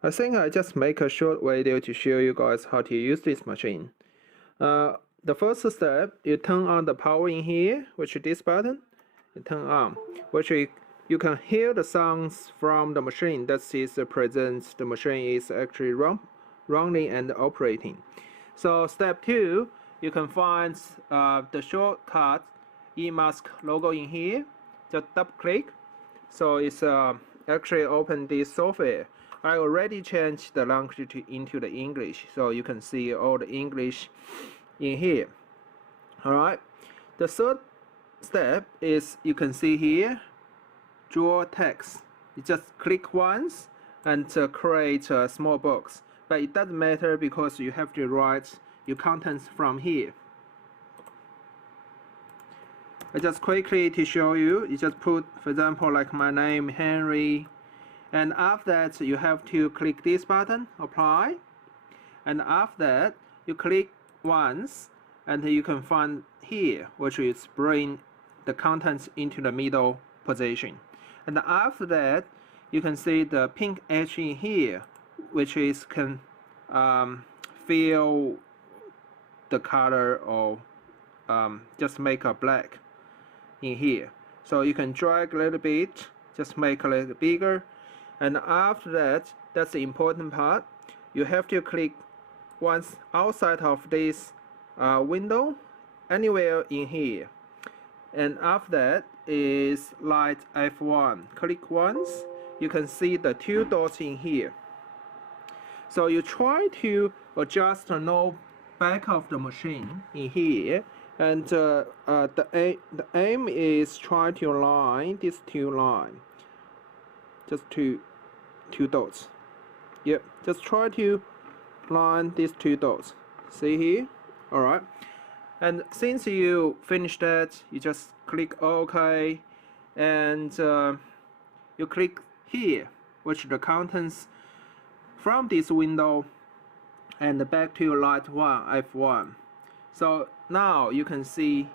I think I just make a short video to show you guys how to use this machine. The first step, you turn on the power in here, which is this button. You turn on, which you can hear the sounds from the machine. That is presents the machine is actually running and operating. So step 2, you can find the shortcut eMask logo in here. Just double click. So it's actually open this software. I already changed the language into the English, so you can see all the English in here. Alright, the third step is you can see here, draw text. You just click once and create a small box, but it doesn't matter because you have to write your contents from here. I just quickly to show you, you just put, for example, like my name, Henry, and after that you have to click this button, apply, and after that you click once and you can find here, which is bring the contents into the middle position. And after that you can see the pink edge in here, which is can fill the color or just make a black in here. So you can drag a little bit, just make a little bigger, and after that, that's the important part, you have to click once outside of this window, anywhere in here, and after that is light F1. Click once, you can see the 2 dots in here. So you try to adjust the knob back of the machine in here, and the aim is try to align these 2 lines, just two dots. Yep, just try to line these 2 dots. See here? Alright. And since you finish that, you just click OK, and you click here, which the contents from this window, and back to light 1 F1. So now you can see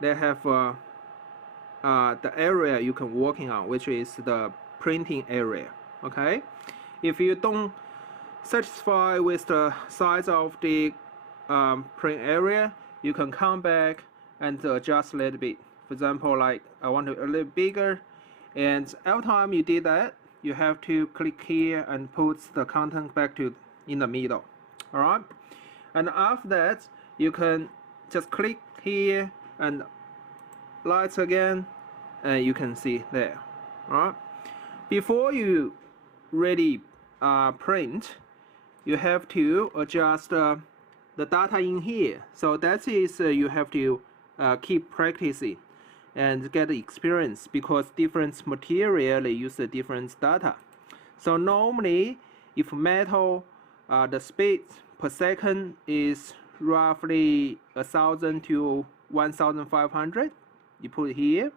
they have the area you can working on, which is the printing area. Okay, if you don't satisfy with the size of the print area, you can come back and adjust a little bit. For example, like I want it a little bigger, and every time you did that, you have to click here and put the content back to in the middle. Alright, and after that you can just click here and light again, and you can see there. Alright, before you really print, you have to adjust the data in here. So that is you have to keep practicing and get experience, because different material they use a different data. So normally if metal, the speed per second is roughly 1000 to 1500. You put here,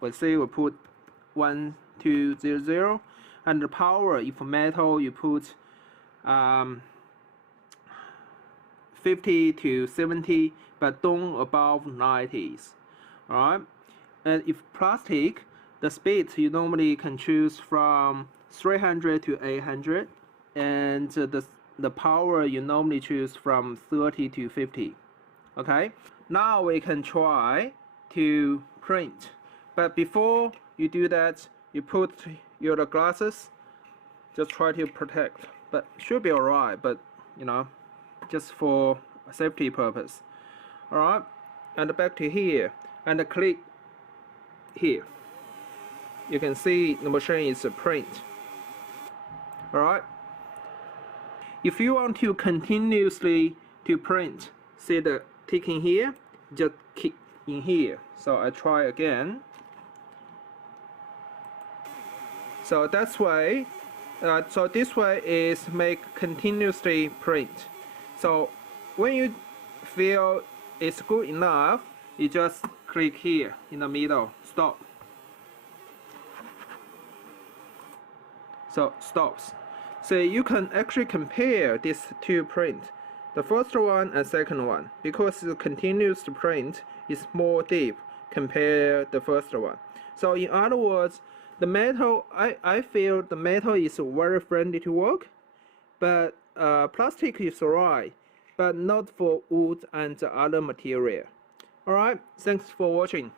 let's say we put 1200, and the power, if metal, you put 50 to 70, but don't above 90s. Alright, and if plastic, the speed you normally can choose from 300 to 800, and the power you normally choose from 30 to 50. Okay, now we can try to print, but before you do that, you put your glasses, just try to protect, but should be alright, but you know, just for safety purpose. Alright, and back to here, and click here. You can see the machine is a print. Alright, if you want to continuously to print, see the ticking here, just click in here. So I try again. So that's why, so this way is make continuously print. So when you feel it's good enough, you just click here in the middle, stop. So stops. So you can actually compare these 2 print, the first one and second one, because the continuous print is more deep compared the first one. So in other words, The metal, I feel the metal is very friendly to work, but plastic is alright, but not for wood and other material. Alright, thanks for watching.